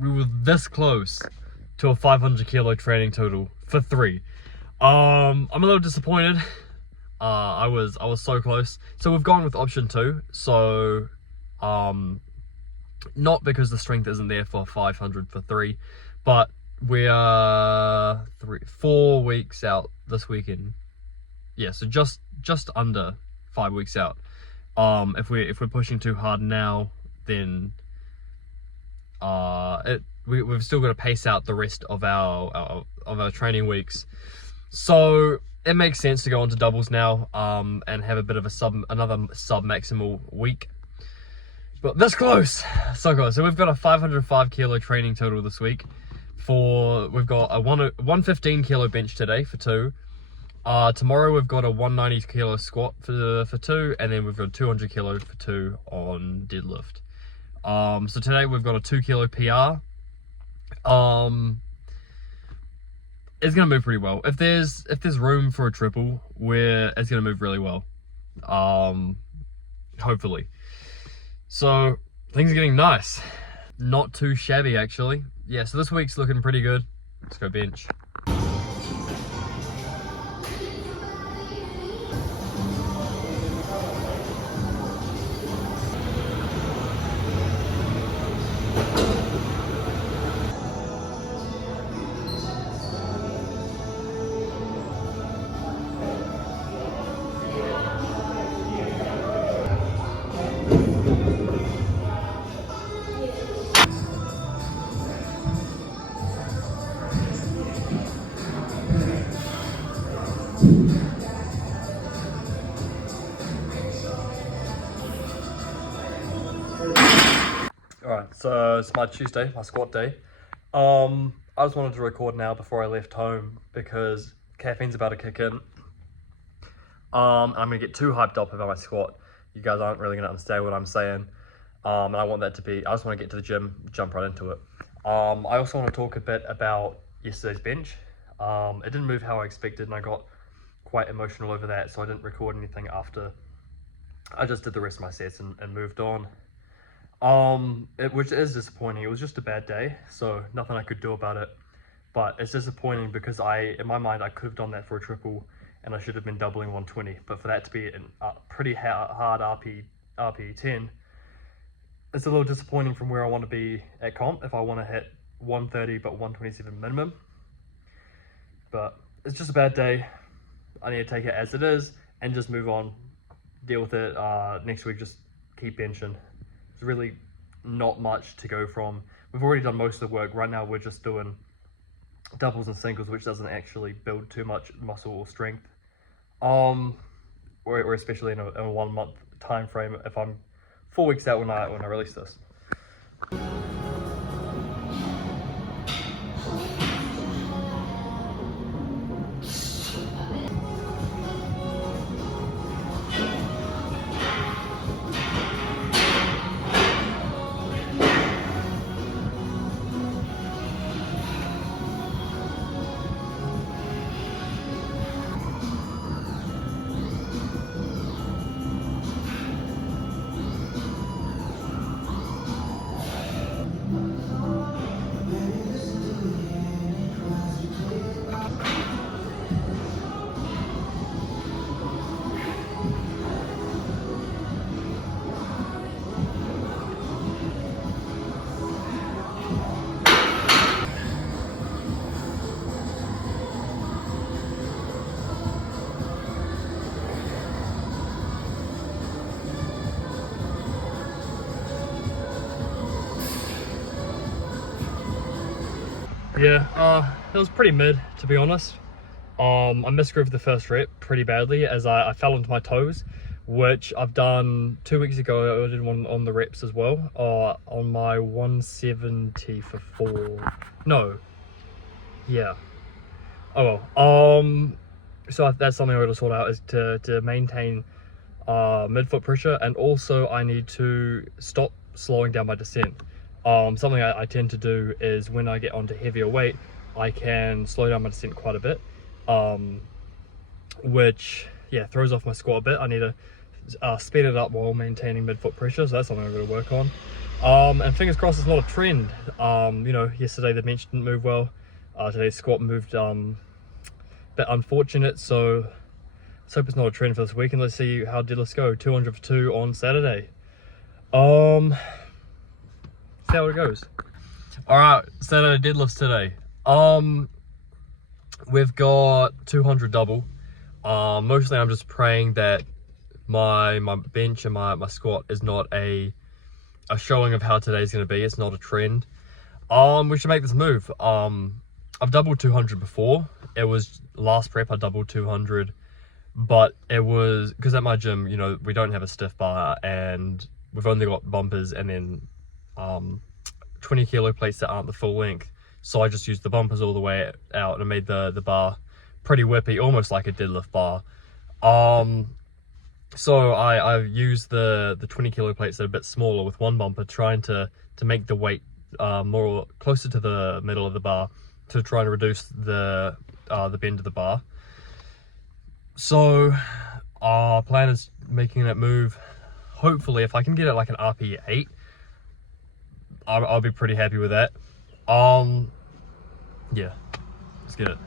we were this close to a 500 kilo training total for 3. I'm a little disappointed. I was so close. So we've gone with option 2. So not because the strength isn't there for 500 for 3, but we are 4 weeks out this weekend. Yeah, so just under 5 weeks out. If we're pushing too hard now, then we've still got to pace out the rest of our training weeks. So it makes sense to go on to doubles now, and have a bit of another sub maximal week. But this close, so close. So we've got a 505 kilo training total this week. We've got a 115 kilo bench today for 2. Tomorrow we've got a 190 kilo squat for 2, and then we've got 200 kilo for 2 on deadlift. So today we've got a 2 kilo PR. It's gonna move pretty well. If there's room for a triple, it's gonna move really well. Hopefully. So things are getting nice. Not too shabby actually. Yeah, so this week's looking pretty good. Let's go bench. Alright, so it's my Tuesday, my squat day. I just wanted to record now before I left home because caffeine's about to kick in. I'm gonna get too hyped up about my squat. You guys aren't really gonna understand what I'm saying. And I want that to be, I just want to get to the gym, jump right into it. I also want to talk a bit about yesterday's bench. It didn't move how I expected, and I got quite emotional over that, so I didn't record anything after. I just did the rest of my sets and moved on. Which is disappointing. It was just a bad day, so nothing I could do about it. But it's disappointing because in my mind, I could have done that for a triple, and I should have been doubling 120. But for that to be a pretty hard RP 10, it's a little disappointing from where I want to be at comp. If I want to hit 130 but 127 minimum, but it's just a bad day. I need to take it as it is and just move on, deal with it. Next week, just keep benching. There's really not much to go from. We've already done most of the work. Right now we're just doing doubles and singles, which doesn't actually build too much muscle or strength, or especially in a 1 month time frame if I'm 4 weeks out when I release this. Yeah, it was pretty mid, to be honest. I misgrooved the first rep pretty badly as I fell onto my toes, which I've done 2 weeks ago. I did one on the reps as well, on my 170 for 4. No. Yeah. Oh well. So that's something I got to sort out, is to maintain midfoot pressure, and also I need to stop slowing down my descent. Something I tend to do is when I get onto heavier weight, I can slow down my descent quite a bit, which throws off my squat a bit. I need to speed it up while maintaining mid-foot pressure, so that's something I've got to work on. And fingers crossed it's not a trend. You know, yesterday the bench didn't move well. Today's squat moved a bit unfortunate, so let's hope it's not a trend for this week, and let's see how deadlifts go. 200 for 2 on Saturday. See how it goes. Alright, Saturday deadlifts today. We've got 200 double. Mostly I'm just praying that my bench and my squat is not a showing of how today's going to be. It's not a trend. We should make this move. I've doubled 200 before. It was last prep I doubled 200, but it was because at my gym, you know, we don't have a stiff bar and we've only got bumpers and then 20 kilo plates that aren't the full length. So I just used the bumpers all the way out and I made the bar pretty whippy, almost like a deadlift bar. So I've used the 20 kilo plates that are a bit smaller with one bumper, trying to make the weight more closer to the middle of the bar to try and reduce the bend of the bar. So our plan is making that move. Hopefully, if I can get it like an RP 8, I'll be pretty happy with that. Yeah, let's get it.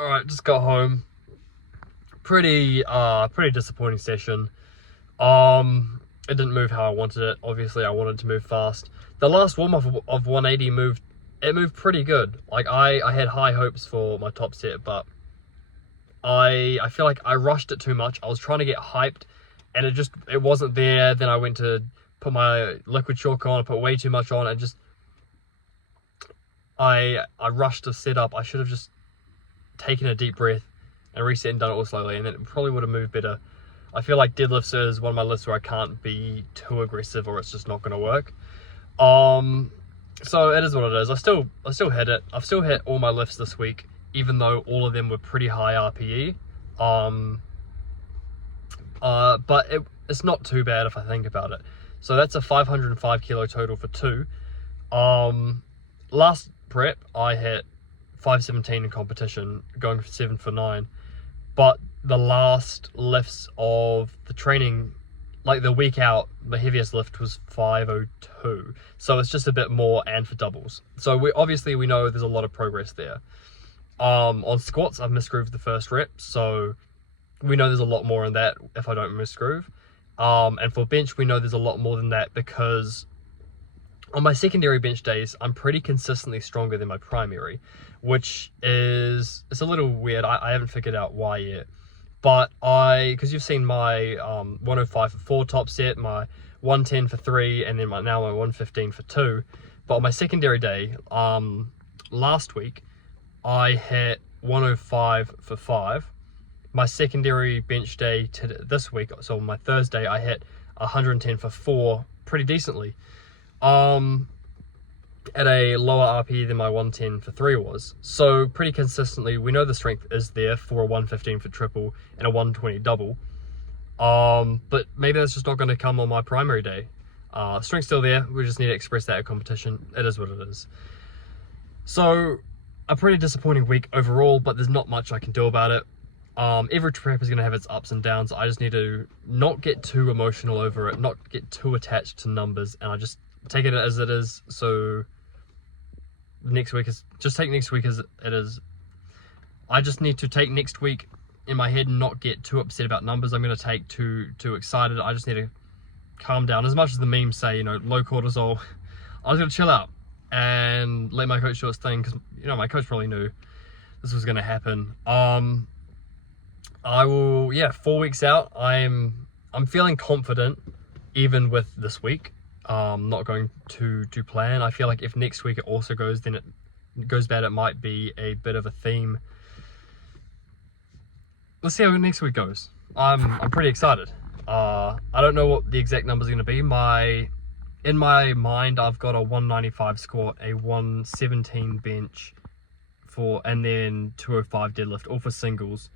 Alright, just got home. Pretty disappointing session. It didn't move how I wanted it. Obviously I wanted to move fast. The last warm-up of 180 moved pretty good. Like I had high hopes for my top set, but I feel like I rushed it too much. I was trying to get hyped and it wasn't there. Then I went to put my liquid chalk on, I put way too much on, and just I rushed the setup. I should have just taken a deep breath and reset and done it all slowly, and then it probably would have moved better. I feel like deadlifts is one of my lists where I can't be too aggressive or it's just not going to work. So it is what it is. I still hit it. I've still hit all my lifts this week, even though all of them were pretty high RPE. But it's not too bad if I think about it. So that's a 505 kilo total for 2. Last prep I hit 517 in competition, going for 7 for 9, but the last lifts of the training, like the week out, the heaviest lift was 502, so it's just a bit more, and for doubles. So we know there's a lot of progress there. On squats I've misgrooved the first rep, so we know there's a lot more in that if I don't misgroove. And for bench we know there's a lot more than that, because on my secondary bench days I'm pretty consistently stronger than my primary, which is, it's a little weird. I haven't figured out why yet, but because you've seen my 105 for 4 top set, my 110 for 3, and then now my 115 for 2. But on my secondary day last week I hit 105 for 5. My secondary bench day this week, so on my Thursday, I hit 110 for 4 pretty decently, at a lower RP than my 110 for 3 was. So pretty consistently we know the strength is there for a 115 for triple and a 120 double, but maybe that's just not going to come on my primary day. Strength's still there, we just need to express that at competition. It is what it is. So a pretty disappointing week overall, but there's not much I can do about it. Every prep is going to have its ups and downs. I just need to not get too emotional over it, not get too attached to numbers, and I just take it as it is. So next week is, just take next week as it is. I just need to take next week in my head and not get too upset about numbers I'm going to take too excited. I just need to calm down. As much as the memes say, you know, low cortisol, I was gonna chill out and let my coach do his thing, because, you know, my coach probably knew this was gonna happen. I will, yeah, 4 weeks out, I'm feeling confident even with this week not going to plan. I feel like if next week it also goes, then it goes bad, it might be a bit of a theme. Let's see how next week goes. I'm pretty excited. I don't know what the exact numbers are going to be. In my mind, I've got a 195 squat, a 117 bench and then 205 deadlift, all for singles,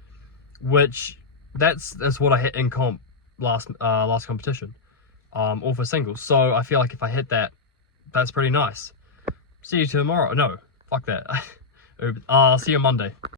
which that's what I hit in comp last competition, all for singles. So I feel like if I hit that, that's pretty nice. See you tomorrow. No, fuck that. I'll see you Monday.